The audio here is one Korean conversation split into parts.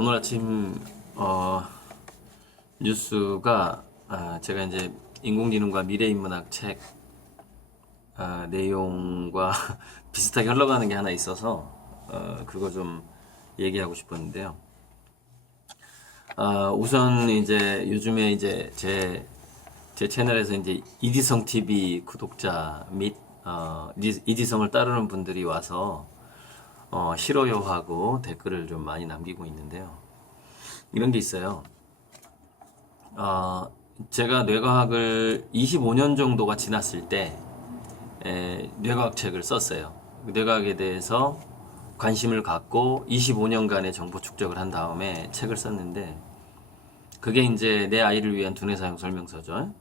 오늘 아침 뉴스가 제가 이제 인공지능과 미래인문학 책 내용과 비슷하게 흘러가는 게 하나 있어서 그거 좀 얘기하고 싶었는데요. 우선 이제 요즘에 이제 제 채널에서 이제 이디성 TV 구독자 및 이디성을 따르는 분들이 와서 싫어요 하고 댓글을 좀 많이 남기고 있는데요. 이런 게 있어요. 제가 뇌과학을 25년 정도가 지났을 때 뇌과학 책을 썼어요. 뇌과학에 대해서 관심을 갖고 25년간의 정보 축적을 한 다음에 책을 썼는데, 그게 이제 내 아이를 위한 두뇌 사용 설명서죠.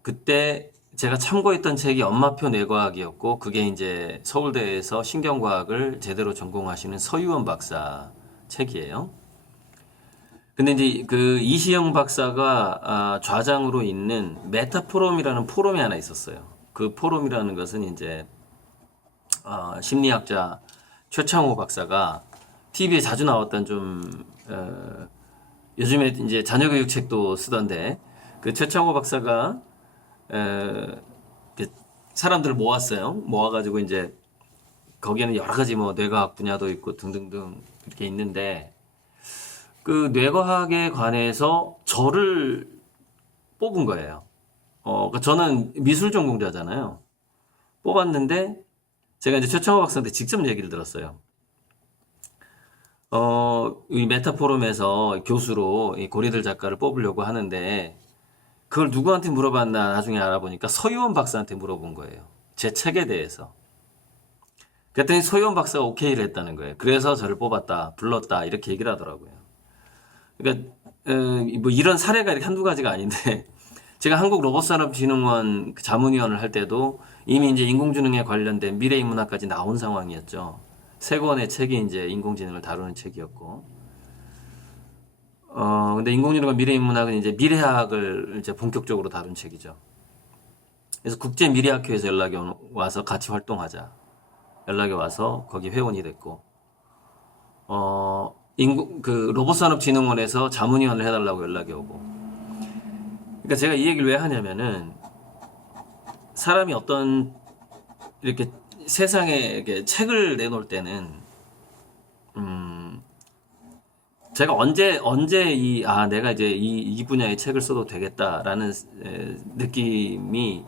그때 제가 참고했던 책이 엄마표 뇌과학이었고, 그게 이제 서울대에서 신경과학을 제대로 전공하시는 서유원 박사 책이에요. 근데 이제 그 이시영 박사가 좌장으로 있는 메타포럼이라는 포럼이 하나 있었어요. 그 포럼이라는 것은 이제 심리학자 최창호 박사가 TV에 자주 나왔던 좀 요즘에 이제 자녀교육 책도 쓰던데, 그 최창호 박사가 사람들을 모았어요. 모아가지고 이제 거기에는 여러 가지 뭐 뇌과학 분야도 있고 등등등 이렇게 있는데, 그 뇌과학에 관해서 저를 뽑은 거예요. 그러니까 저는 미술 전공자잖아요. 뽑았는데 제가 이제 최창호 박사한테 직접 얘기를 들었어요. 이 메타포럼에서 교수로 이 고리들 작가를 뽑으려고 하는데, 그걸 누구한테 물어봤나 나중에 알아보니까 서유원 박사한테 물어본 거예요. 제 책에 대해서. 그랬더니 서유원 박사가 오케이를 했다는 거예요. 그래서 저를 뽑았다, 불렀다, 이렇게 얘기를 하더라고요. 그러니까 뭐 이런 사례가 이렇게 한두 가지가 아닌데, 제가 한국로봇산업진흥원 자문위원을 할 때도 이미 이제 인공지능에 관련된 미래인문학까지 나온 상황이었죠. 세 권의 책이 이제 인공지능을 다루는 책이었고, 근데 인공지능과 미래인문학은 이제 미래학을 이제 본격적으로 다룬 책이죠. 그래서 국제미래학회에서 연락이 와서 같이 활동하자. 연락이 와서 거기 회원이 됐고, 그 로봇산업진흥원에서 자문위원을 해달라고 연락이 오고. 그러니까 제가 이 얘기를 왜 하냐면은, 사람이 어떤 이렇게 세상에 이렇게 책을 내놓을 때는 제가 언제 내가 이제 이 분야의 책을 써도 되겠다라는 느낌이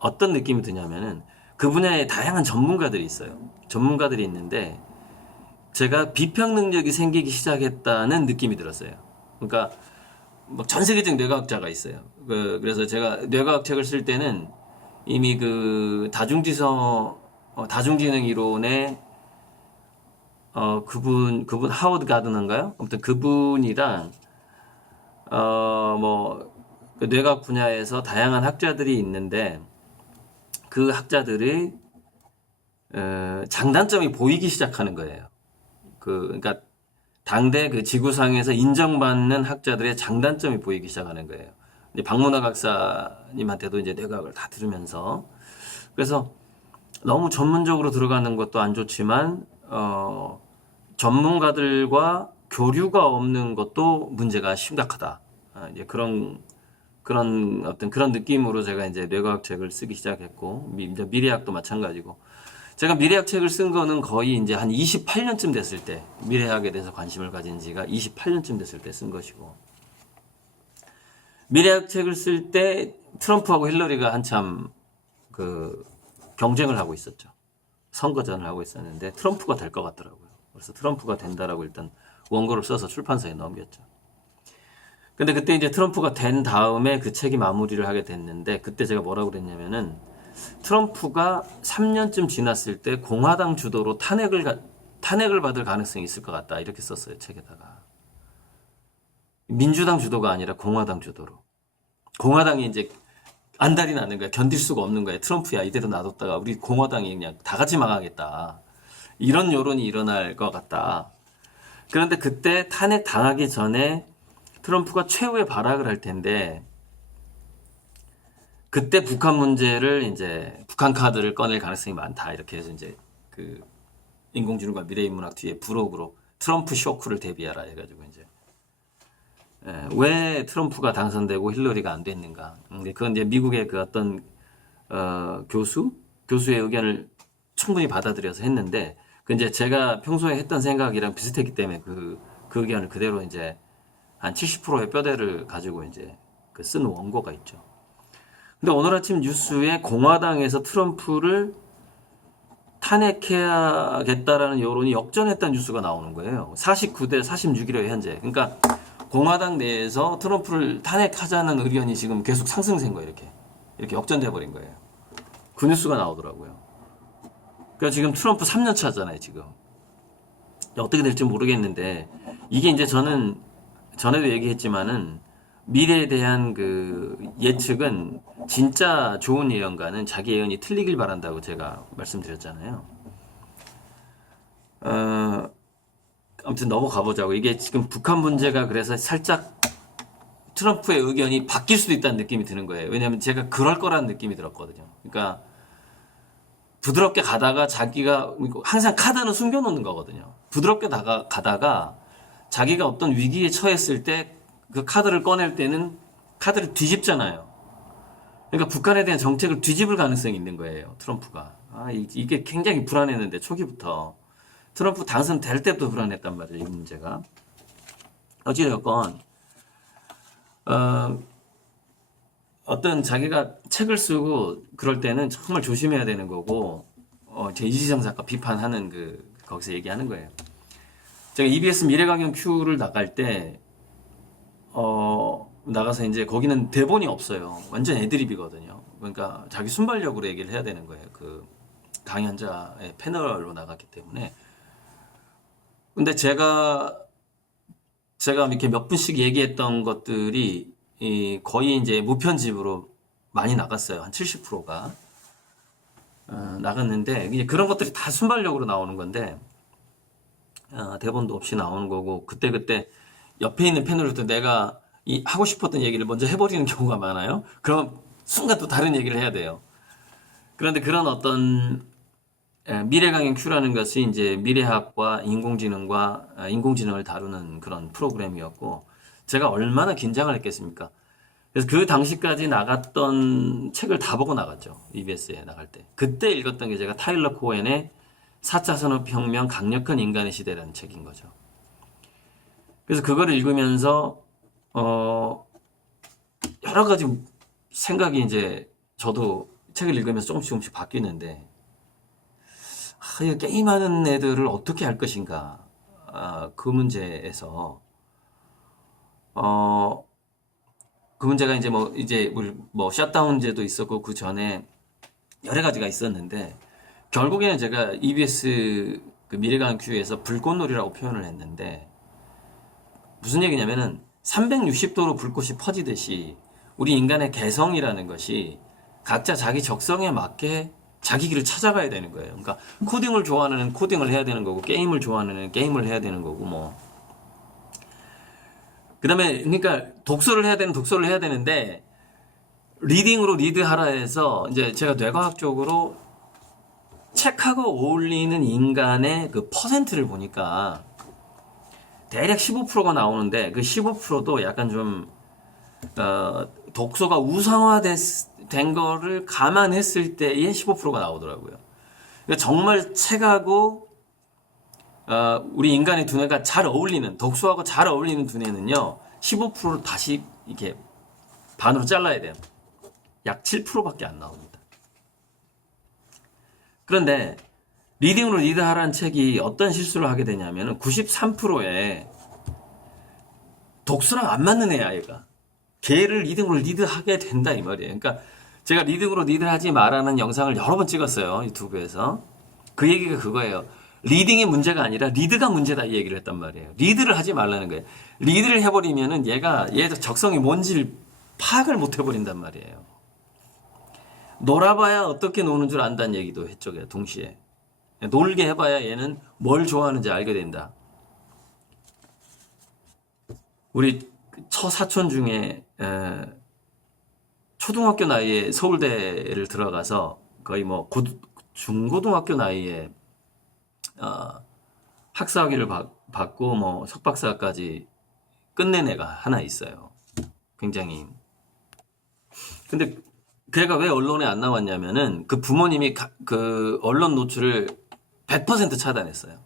어떤 느낌이 드냐면은, 그 분야에 다양한 전문가들이 있어요. 전문가들이 있는데 제가 비평 능력이 생기기 시작했다는 느낌이 들었어요. 그러니까 뭐 전 세계적 뇌과학자가 있어요. 그래서 제가 뇌과학 책을 쓸 때는 이미 그 다중지능 이론의 그분 하워드 가드너인가요? 아무튼 그분이랑 그 뇌과학 분야에서 다양한 학자들이 있는데, 그 학자들의 장단점이 보이기 시작하는 거예요. 그러니까 당대 그 지구상에서 인정받는 학자들의 장단점이 보이기 시작하는 거예요. 이제 박문화 박사님한테도 이제 뇌과학을 다 들으면서, 그래서 너무 전문적으로 들어가는 것도 안 좋지만 전문가들과 교류가 없는 것도 문제가 심각하다. 이제 그런 느낌으로 제가 이제 뇌과학 책을 쓰기 시작했고, 미래학도 마찬가지고. 제가 미래학 책을 쓴 거는 거의 이제 한 28년쯤 됐을 때, 미래학에 대해서 관심을 가진 지가 28년쯤 됐을 때 쓴 것이고, 미래학 책을 쓸 때 트럼프하고 힐러리가 한참 그 경쟁을 하고 있었죠. 선거전을 하고 있었는데 트럼프가 될 것 같더라고요. 그래서 트럼프가 된다라고 일단 원고를 써서 출판사에 넘겼죠. 근데 그때 이제 트럼프가 된 다음에 그 책이 마무리를 하게 됐는데, 그때 제가 뭐라고 그랬냐면은, 트럼프가 3년쯤 지났을 때 공화당 주도로 탄핵을 받을 가능성이 있을 것 같다, 이렇게 썼어요, 책에다가. 민주당 주도가 아니라 공화당 주도로. 공화당이 이제 안달이 나는 거야. 견딜 수가 없는 거야. 트럼프야, 이대로 놔뒀다가 우리 공화당이 그냥 다 같이 망하겠다, 이런 여론이 일어날 것 같다. 그런데 그때 탄핵 당하기 전에 트럼프가 최후의 발악을 할 텐데, 그때 북한 문제를 이제 북한 카드를 꺼낼 가능성이 많다, 이렇게 해서 이제 그 인공지능과 미래인문학 뒤에 부록으로 트럼프 쇼크를 대비하라 해가지고 이제 왜 트럼프가 당선되고 힐러리가 안 됐는가. 근데 그건 이제 미국의 그 어떤 교수의 의견을 충분히 받아들여서 했는데 그 이제 제가 평소에 했던 생각이랑 비슷했기 때문에 그 의견을 그대로 이제 한 70%의 뼈대를 가지고 이제 그 쓴 원고가 있죠. 근데 오늘 아침 뉴스에 공화당에서 트럼프를 탄핵해야겠다라는 여론이 역전했다는 뉴스가 나오는 거예요. 49대 46이래요, 현재. 그러니까 공화당 내에서 트럼프를 탄핵하자는 의견이 지금 계속 상승된 거예요, 이렇게 역전돼 버린 거예요. 그 뉴스가 나오더라고요. 그러니까 지금 트럼프 3년 차잖아요, 지금. 어떻게 될지 모르겠는데 이게 이제 저는 전에도 얘기했지만은 미래에 대한 그 예측은 진짜 좋은 예언가는 자기 예언이 틀리길 바란다고 제가 말씀드렸잖아요. 아무튼 넘어가 보자고. 이게 지금 북한 문제가 그래서 살짝 트럼프의 의견이 바뀔 수도 있다는 느낌이 드는 거예요. 왜냐하면 제가 그럴 거라는 느낌이 들었거든요. 그러니까 부드럽게 가다가 자기가 항상 카드는 숨겨놓는 거거든요. 부드럽게 가다가 자기가 어떤 위기에 처했을 때 그 카드를 꺼낼 때는 카드를 뒤집잖아요. 그러니까 북한에 대한 정책을 뒤집을 가능성이 있는 거예요. 트럼프가. 이게 굉장히 불안했는데 초기부터. 트럼프 당선될 때부터 불안했단 말이에요. 이 문제가. 어찌되었건 어떤 자기가 책을 쓰고 그럴 때는 정말 조심해야 되는 거고 제 이지정 작가 비판하는 거기서 얘기하는 거예요. 제가 EBS 미래강연 Q를 나갈 때 나가서 이제 거기는 대본이 없어요. 완전 애드립이거든요. 그러니까 자기 순발력으로 얘기를 해야 되는 거예요. 그 강연자의 패널로 나갔기 때문에. 근데 제가 이렇게 몇 분씩 얘기했던 것들이 거의 이제 무편집으로 많이 나갔어요. 한 70%가 나갔는데 이제 그런 것들이 다 순발력으로 나오는 건데 대본도 없이 나오는 거고 그때 옆에 있는 패널부터 내가 하고 싶었던 얘기를 먼저 해버리는 경우가 많아요. 그럼 순간 또 다른 얘기를 해야 돼요. 그런데 그런 어떤 미래강연 Q라는 것이 이제 미래학과 인공지능을 다루는 그런 프로그램이었고 제가 얼마나 긴장을 했겠습니까? 그래서 그 당시까지 나갔던 책을 다 보고 나갔죠. EBS에 나갈 때. 그때 읽었던 게 제가 타일러 코엔의 4차 산업혁명 강력한 인간의 시대라는 책인 거죠. 그래서 그거를 읽으면서 여러 가지 생각이 이제 저도 책을 읽으면서 조금씩 바뀌는데 이 게임하는 애들을 어떻게 할 것인가 그 문제에서 그 문제가 이제 뭐 셧다운제도 있었고 그 전에 여러 가지가 있었는데 결국에는 제가 EBS 그 미래강연 Q에서 불꽃놀이라고 표현을 했는데 무슨 얘기냐면은 360도로 불꽃이 퍼지듯이 우리 인간의 개성이라는 것이 각자 자기 적성에 맞게 자기 길을 찾아가야 되는 거예요. 그러니까 코딩을 좋아하는 애는 코딩을 해야 되는 거고 게임을 좋아하는 애는 게임을 해야 되는 거고 뭐 그다음에 그러니까 독서를 해야 되는데 리딩으로 리드하라 해서 이제 제가 뇌과학적으로 책하고 어울리는 인간의 그 퍼센트를 보니까 대략 15%가 나오는데 그 15%도 약간 좀 독서가 우상화된 거를 감안했을 때의 15%가 나오더라고요. 그러니까 정말 책하고 우리 인간의 두뇌가 잘 어울리는 독서하고 잘 어울리는 두뇌는요 15%를 다시 이렇게 반으로 잘라야 돼요. 약 7%밖에 안 나옵니다. 그런데 리딩으로 리드하라는 책이 어떤 실수를 하게 되냐면 93%에 독서랑 안 맞는 애야 얘가. 걔를 리딩으로 리드하게 된다 이 말이에요. 그러니까 제가 리딩으로 리드하지 말라는 영상을 여러 번 찍었어요. 유튜브에서. 그 얘기가 그거예요. 리딩이 문제가 아니라 리드가 문제다 이 얘기를 했단 말이에요. 리드를 하지 말라는 거예요. 리드를 해버리면은 얘 적성이 뭔지를 파악을 못 해버린단 말이에요. 놀아봐야 어떻게 노는 줄 안다는 얘기도 했죠. 동시에. 놀게 해봐야 얘는 뭘 좋아하는지 알게 된다. 우리 처사촌 중에 초등학교 나이에 서울대를 들어가서 거의 뭐 중고등학교 나이에 학사학위를 받고 뭐 석박사까지 끝낸 애가 하나 있어요. 굉장히. 근데 걔가 왜 언론에 안 나왔냐면은 그 부모님이 그 언론 노출을 100% 차단했어요.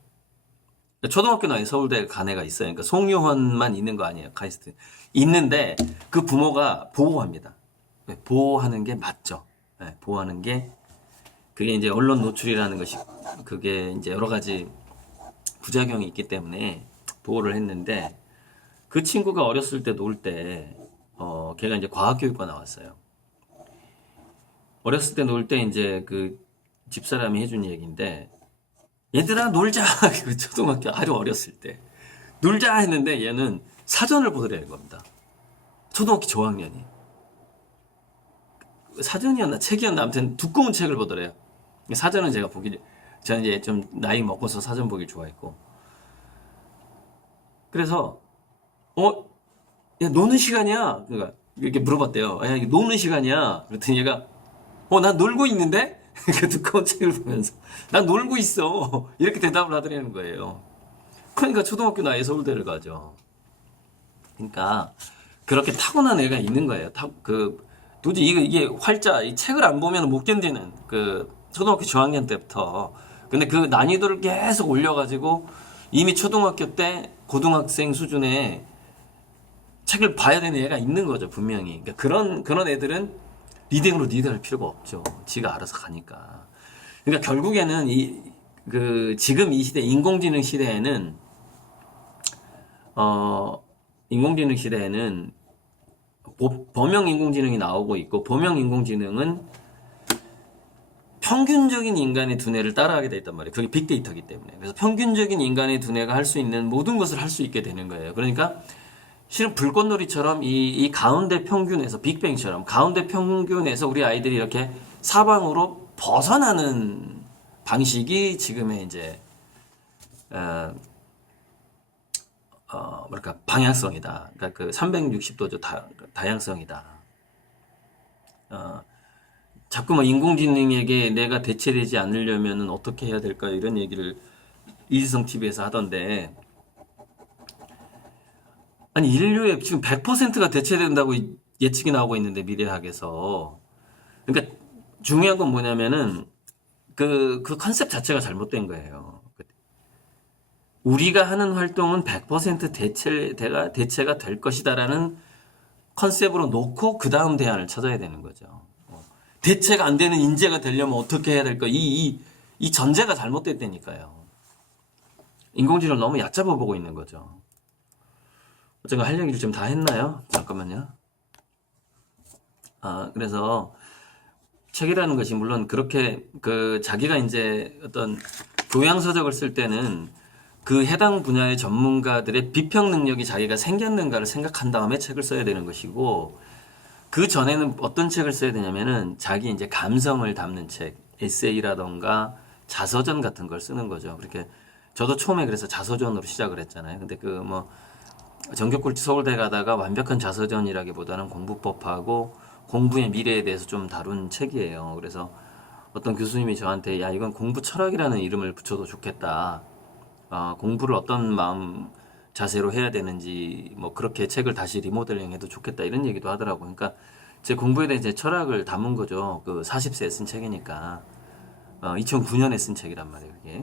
초등학교 나이 서울대 간 애가 있어요. 그러니까 송유헌만 있는 거 아니에요. 카이스트. 있는데 그 부모가 보호합니다. 보호하는 게 맞죠. 네, 보호하는 게 그게 이제 언론 노출이라는 것이 그게 이제 여러 가지 부작용이 있기 때문에 보호를 했는데 그 친구가 어렸을 때 놀 때 걔가 이제 과학교육과 나왔어요. 어렸을 때 놀 때 이제 그 집사람이 해준 얘기인데 얘들아 놀자. 그 초등학교 아주 어렸을 때 놀자 했는데 얘는 사전을 보더라는 겁니다. 초등학교 저학년이 사전이었나 책이었나 아무튼 두꺼운 책을 보더래요. 사전은 제가 보기 저는 이제 좀 나이 먹고서 사전 보기 좋아했고 그래서 야 노는 시간이야. 그러니까 이렇게 물어봤대요. 야 이게 노는 시간이야. 그랬더니 얘가 난 놀고 있는데? 그 두꺼운 책을 보면서 난 놀고 있어 이렇게 대답을 하더라는 거예요. 그러니까 초등학교 나이에 서울대를 가죠. 그러니까 그렇게 타고난 애가 있는 거예요. 도저히 이게 활자 이 책을 안 보면 못 견디는 그 초등학교 저학년 때부터. 근데 그 난이도를 계속 올려가지고 이미 초등학교 때 고등학생 수준의 책을 봐야 되는 애가 있는 거죠 분명히. 그러니까 그런 애들은 리딩으로 리드할 필요가 없죠. 지가 알아서 가니까. 그러니까 결국에는 지금 이 시대, 인공지능 시대에는, 인공지능 시대에는 범용 인공지능이 나오고 있고, 범용 인공지능은 평균적인 인간의 두뇌를 따라하게 돼 있단 말이에요. 그게 빅데이터이기 때문에. 그래서 평균적인 인간의 두뇌가 할 수 있는 모든 것을 할 수 있게 되는 거예요. 그러니까 실은 불꽃놀이처럼 이 가운데 평균에서 빅뱅처럼 가운데 평균에서 우리 아이들이 이렇게 사방으로 벗어나는 방식이 지금의 이제 뭐랄까 방향성이다. 그러니까 그 360도죠 다양성이다. 자꾸 뭐 인공지능에게 내가 대체되지 않으려면은 어떻게 해야 될까 이런 얘기를 이지성 TV에서 하던데. 아니 인류의 지금 100%가 대체된다고 예측이 나오고 있는데 미래학에서. 그러니까 중요한 건 뭐냐면은 그 컨셉 자체가 잘못된 거예요. 우리가 하는 활동은 100% 대체가 될 것이다라는 컨셉으로 놓고 그 다음 대안을 찾아야 되는 거죠. 대체가 안 되는 인재가 되려면 어떻게 해야 될까? 이 전제가 잘못됐다니까요. 인공지능을 너무 얕잡아 보고 있는 거죠. 어쨌든 할 얘기를 좀 다 했나요? 잠깐만요. 그래서 책이라는 것이 물론 그렇게 자기가 이제 어떤 교양서적을 쓸 때는 그 해당 분야의 전문가들의 비평 능력이 자기가 생겼는가를 생각한 다음에 책을 써야 되는 것이고, 그 전에는 어떤 책을 써야 되냐면은 자기 이제 감성을 담는 책, 에세이라던가 자서전 같은 걸 쓰는 거죠. 그렇게 저도 처음에 그래서 자서전으로 시작을 했잖아요. 근데 정규꿀 서울대 가다가 완벽한 자서전이라기보다는 공부법하고 공부의 미래에 대해서 좀 다룬 책이에요. 그래서 어떤 교수님이 저한테 야 이건 공부 철학이라는 이름을 붙여도 좋겠다. 공부를 어떤 마음 자세로 해야 되는지 뭐 그렇게 책을 다시 리모델링해도 좋겠다 이런 얘기도 하더라고. 그러니까 제 공부에 대한 제 철학을 담은 거죠. 그 40세에 쓴 책이니까 2009년에 쓴 책이란 말이에요. 그게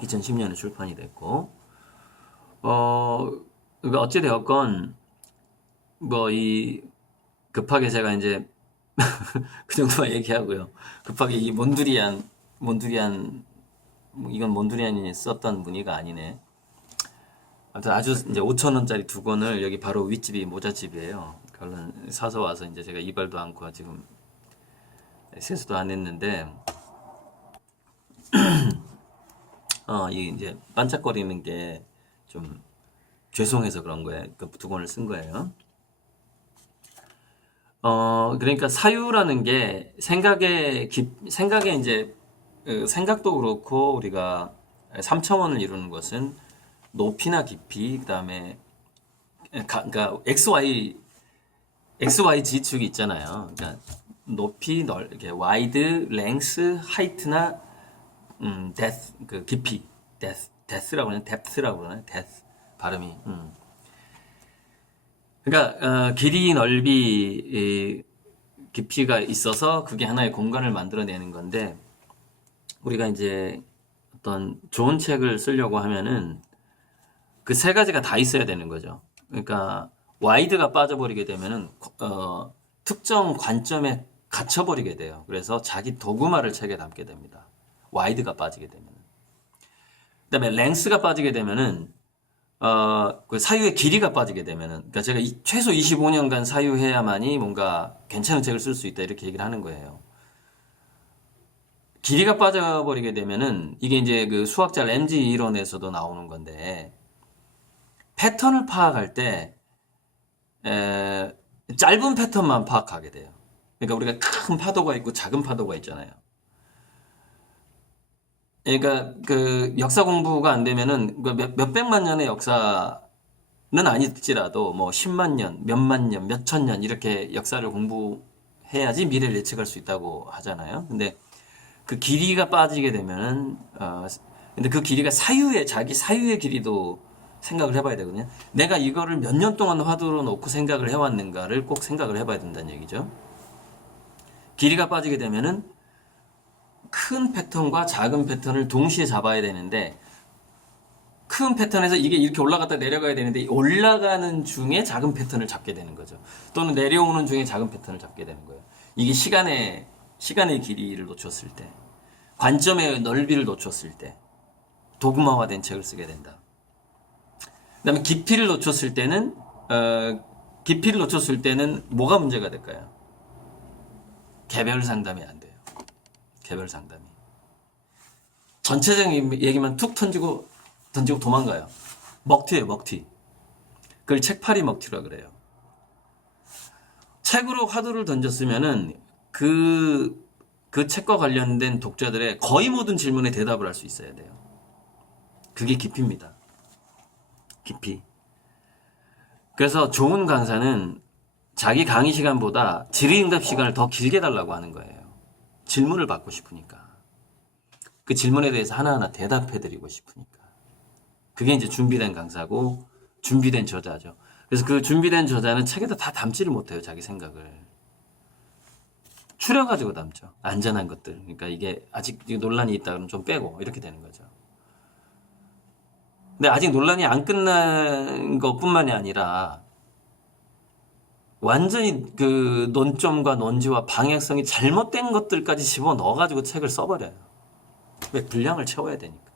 2010년에 출판이 됐고 그러니까 어찌 되었건 급하게 제가 이제 그 정도만 얘기하고요. 급하게 이 몬드리안 이건 몬드리안이 썼던 문의가 아니네. 아무튼 아주 이제 5,000원짜리 두 권을 여기 바로 윗집이 모자집이에요. 얼른 사서 와서 이제 제가 이발도 않고 지금 세수도 안 했는데 이 이제 반짝거리는 게 좀 죄송해서 그런 거예요. 그 두 권을 쓴 거예요. 그러니까 사유라는 게 생각의 이제 생각도 그렇고 우리가 3차원을 이루는 것은 높이나 깊이 그다음에 그러니까 XY 지축이 있잖아요. 그러니까 높이 이렇게 와이드, 랭스, 하이트나 데스, 그 깊이, 데스라고 그러나, 뎁스라고 그러나, 데스 발음이. 그러니까 길이, 넓이, 깊이가 있어서 그게 하나의 공간을 만들어내는 건데, 우리가 이제 어떤 좋은 책을 쓰려고 하면은 그 세 가지가 다 있어야 되는 거죠. 그러니까 와이드가 빠져버리게 되면은 특정 관점에 갇혀버리게 돼요. 그래서 자기 도구말을 책에 담게 됩니다. 와이드가 빠지게 되면. 그다음에 랭스가 빠지게 되면은 그 사유의 길이가 빠지게 되면은, 그러니까 제가 최소 25년간 사유해야만이 뭔가 괜찮은 책을 쓸 수 있다 이렇게 얘기를 하는 거예요. 길이가 빠져버리게 되면은 이게 이제 그 수학자 램지 이론에서도 나오는 건데, 패턴을 파악할 때 짧은 패턴만 파악하게 돼요. 그러니까 우리가 큰 파도가 있고 작은 파도가 있잖아요. 그러니까 그 역사 공부가 안 되면은 몇백만 년의 역사는 아닐지라도 뭐 10만 년, 몇만 년, 몇천 년 이렇게 역사를 공부해야지 미래를 예측할 수 있다고 하잖아요. 근데 그 길이가 빠지게 되면은 근데 그 길이가 자기 사유의 길이도 생각을 해봐야 되거든요. 내가 이거를 몇 년 동안 화두로 놓고 생각을 해왔는가를 꼭 생각을 해봐야 된다는 얘기죠. 길이가 빠지게 되면은 큰 패턴과 작은 패턴을 동시에 잡아야 되는데, 큰 패턴에서 이게 이렇게 올라갔다 내려가야 되는데 올라가는 중에 작은 패턴을 잡게 되는 거죠. 또는 내려오는 중에 작은 패턴을 잡게 되는 거예요. 이게 시간의 길이를 놓쳤을 때, 관점의 넓이를 놓쳤을 때 도구마화된 책을 쓰게 된다. 그다음에 깊이를 놓쳤을 때는 뭐가 문제가 될까요? 개별 상담이 안 돼요. 개별 상담이. 전체적인 얘기만 툭 던지고 도망가요. 먹튀예요, 먹튀. 그걸 책팔이 먹튀라 그래요. 책으로 화두를 던졌으면은 그 책과 관련된 독자들의 거의 모든 질문에 대답을 할 수 있어야 돼요. 그게 깊이입니다. 깊이. 그래서 좋은 강사는 자기 강의 시간보다 질의응답 시간을 더 길게 달라고 하는 거예요. 질문을 받고 싶으니까. 그 질문에 대해서 하나하나 대답해드리고 싶으니까. 그게 이제 준비된 강사고 준비된 저자죠. 그래서 그 준비된 저자는 책에다 다 담지를 못해요. 자기 생각을. 추려가지고 담죠. 안전한 것들. 그러니까 이게 아직 논란이 있다 그러면 좀 빼고 이렇게 되는 거죠. 근데 아직 논란이 안 끝난 것뿐만이 아니라 완전히 그 논점과 논지와 방향성이 잘못된 것들까지 집어넣어가지고 책을 써버려요. 왜? 분량을 채워야 되니까.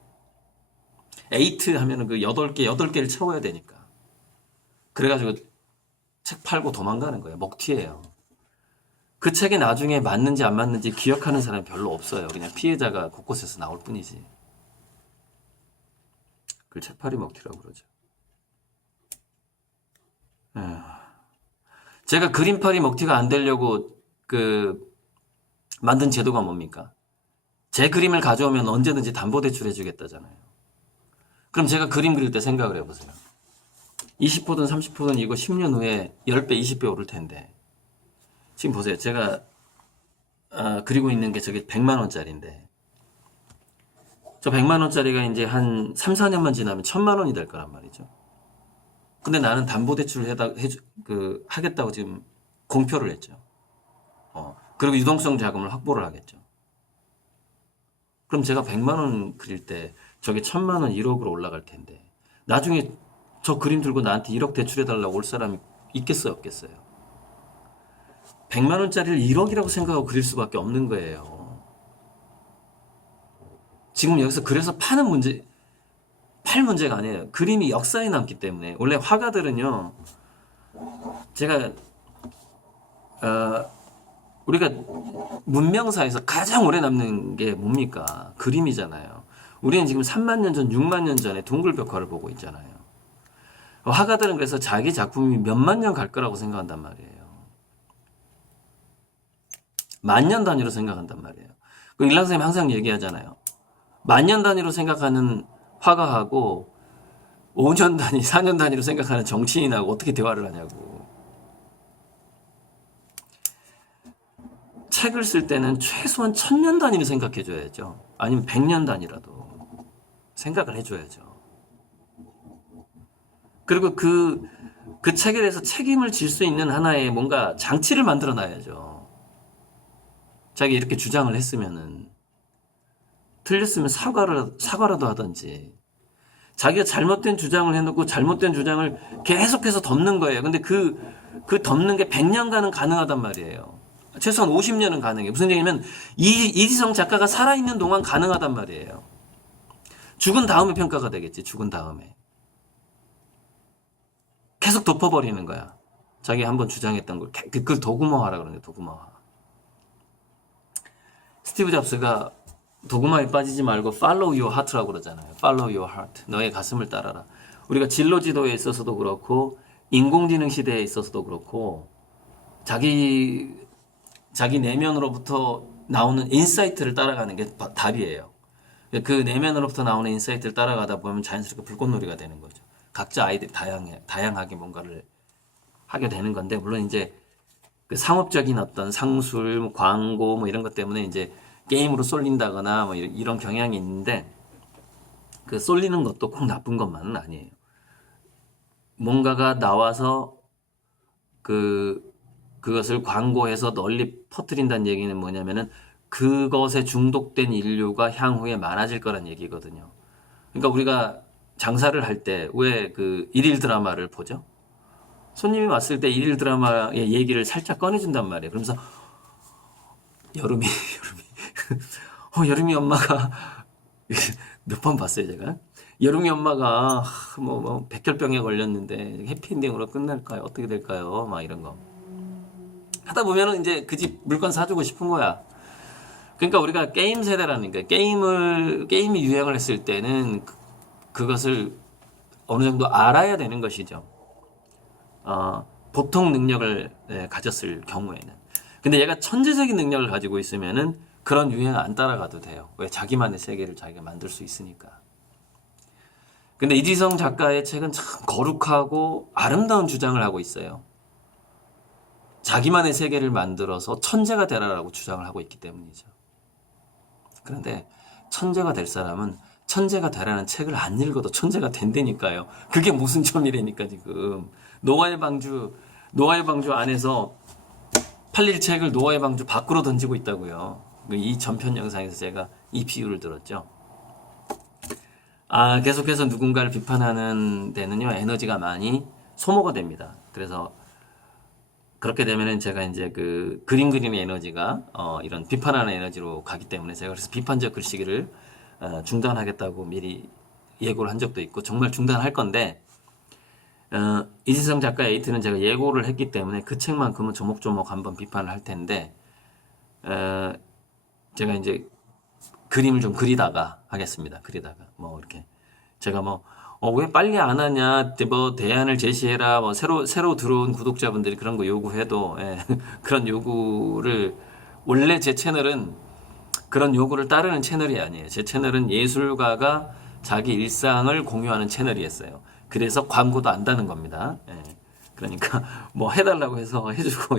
8 하면은 그 8개를 채워야 되니까. 그래가지고 책 팔고 도망가는 거예요. 먹튀예요. 그 책이 나중에 맞는지 안 맞는지 기억하는 사람이 별로 없어요. 그냥 피해자가 곳곳에서 나올 뿐이지. 그걸 책팔이 먹튀라고 그러죠. 제가 그림팔이 먹튀가 안 되려고 만든 제도가 뭡니까? 제 그림을 가져오면 언제든지 담보대출 해주겠다잖아요. 그럼 제가 그림 그릴 때 생각을 해보세요. 20호든 30호든 이거 10년 후에 10배, 20배 오를 텐데. 지금 보세요. 제가 그리고 있는 게 저게 100만 원짜리인데, 저 100만 원짜리가 이제 한 3, 4년만 지나면 1000만 원이 될 거란 말이죠. 근데 나는 담보대출을 하겠다고 지금 공표를 했죠. 그리고 유동성 자금을 확보를 하겠죠. 그럼 제가 100만 원 그릴 때 저게 1000만 원, 1억으로 올라갈 텐데, 나중에 저 그림 들고 나한테 1억 대출해달라고 올 사람이 있겠어요, 없겠어요? 100만 원짜리를 1억이라고 생각하고 그릴 수밖에 없는 거예요. 지금 여기서 그래서 팔 문제가 아니에요. 그림이 역사에 남기 때문에. 원래 화가들은요, 제가 우리가 문명사에서 가장 오래 남는 게 뭡니까? 그림이잖아요. 우리는 지금 3만 년 전, 6만 년 전에 동굴벽화를 보고 있잖아요. 화가들은 그래서 자기 작품이 몇만 년 갈 거라고 생각한단 말이에요. 만년 단위로 생각한단 말이에요. 그 일랑 선생님 항상 얘기하잖아요. 만년 단위로 생각하는 화가하고 5년 단위, 4년 단위로 생각하는 정치인하고 어떻게 대화를 하냐고. 책을 쓸 때는 최소한 1000년 단위를 생각해 줘야죠. 아니면 100년 단위라도 생각을 해줘야죠. 그리고 그 책에 대해서 책임을 질 수 있는 하나의 뭔가 장치를 만들어 놔야죠. 자기 이렇게 주장을 했으면은, 틀렸으면 사과라도 하든지, 자기가 잘못된 주장을 해놓고 잘못된 주장을 계속해서 덮는 거예요. 근데 그 덮는 게 100년간은 가능하단 말이에요. 최소한 50년은 가능해요. 무슨 얘기냐면, 이지성 작가가 살아있는 동안 가능하단 말이에요. 죽은 다음에 평가가 되겠지, 죽은 다음에. 계속 덮어버리는 거야. 자기가 한번 주장했던 걸. 그걸 도구화하라 그러는데, 도구화화. 스티브 잡스가 도구마에 빠지지 말고 follow your heart라고 그러잖아요. follow your heart. 너의 가슴을 따라라. 우리가 진로 지도에 있어서도 그렇고 인공지능 시대에 있어서도 그렇고 자기 내면으로부터 나오는 인사이트를 따라가는 게 답이에요. 그 내면으로부터 나오는 인사이트를 따라가다 보면 자연스럽게 불꽃놀이가 되는 거죠. 각자 아이들이 다양하게 뭔가를 하게 되는 건데, 물론 이제 그 상업적인 어떤 상술, 뭐 광고 뭐 이런 것 때문에 이제 게임으로 쏠린다거나 뭐 이런 경향이 있는데, 그 쏠리는 것도 꼭 나쁜 것만은 아니에요. 뭔가가 나와서 그것을 광고해서 널리 퍼뜨린다는 얘기는 뭐냐면은 그것에 중독된 인류가 향후에 많아질 거란 얘기거든요. 그러니까 우리가 장사를 할 때 왜 그 일일 드라마를 보죠? 손님이 왔을 때 일일 드라마의 얘기를 살짝 꺼내준단 말이에요. 그러면서 여름이 여름이 엄마가 몇 번 봤어요, 제가. 여름이 엄마가 뭐 백혈병에 걸렸는데 해피엔딩으로 끝날까요? 어떻게 될까요? 막 이런 거 하다 보면은 이제 그 집 물건 사주고 싶은 거야. 그러니까 우리가 게임 세대라는 게, 게임이 유행을 했을 때는 그것을 어느 정도 알아야 되는 것이죠. 보통 능력을 가졌을 경우에는. 근데 얘가 천재적인 능력을 가지고 있으면은 그런 유행 안 따라가도 돼요. 왜? 자기만의 세계를 자기가 만들 수 있으니까. 근데 이지성 작가의 책은 참 거룩하고 아름다운 주장을 하고 있어요. 자기만의 세계를 만들어서 천재가 되라라고 주장을 하고 있기 때문이죠. 그런데 천재가 될 사람은 천재가 되라는 책을 안 읽어도 천재가 된다니까요. 그게 무슨 점이라니까 지금. 노아의 방주 안에서 팔릴 책을 노아의 방주 밖으로 던지고 있다고요. 이 전편 영상에서 제가 이 비유를 들었죠. 계속해서 누군가를 비판하는 데는요, 에너지가 많이 소모가 됩니다. 그래서 그렇게 되면은 제가 이제 그 그림 그리는 에너지가 이런 비판하는 에너지로 가기 때문에 제가 그래서 비판적 글쓰기를 중단하겠다고 미리 예고를 한 적도 있고, 정말 중단할 건데, 이지성 작가의 에이트는 제가 예고를 했기 때문에 그 책만큼은 조목조목 한번 비판을 할 텐데, 제가 이제 그림을 좀 그리다가 하겠습니다. 뭐 이렇게 제가 왜 빨리 안 하냐, 뭐 대안을 제시해라, 뭐 새로 들어온 구독자분들이 그런 거 요구해도, 그런 요구를, 원래 제 채널은 그런 요구를 따르는 채널이 아니에요. 제 채널은 예술가가 자기 일상을 공유하는 채널이었어요. 그래서 광고도 안 다는 겁니다. 그러니까 뭐 해달라고 해서 해주고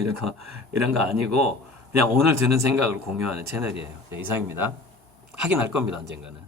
이런 거 아니고, 그냥 오늘 드는 생각을 공유하는 채널이에요. 이상입니다. 하긴 할 겁니다, 언젠가는.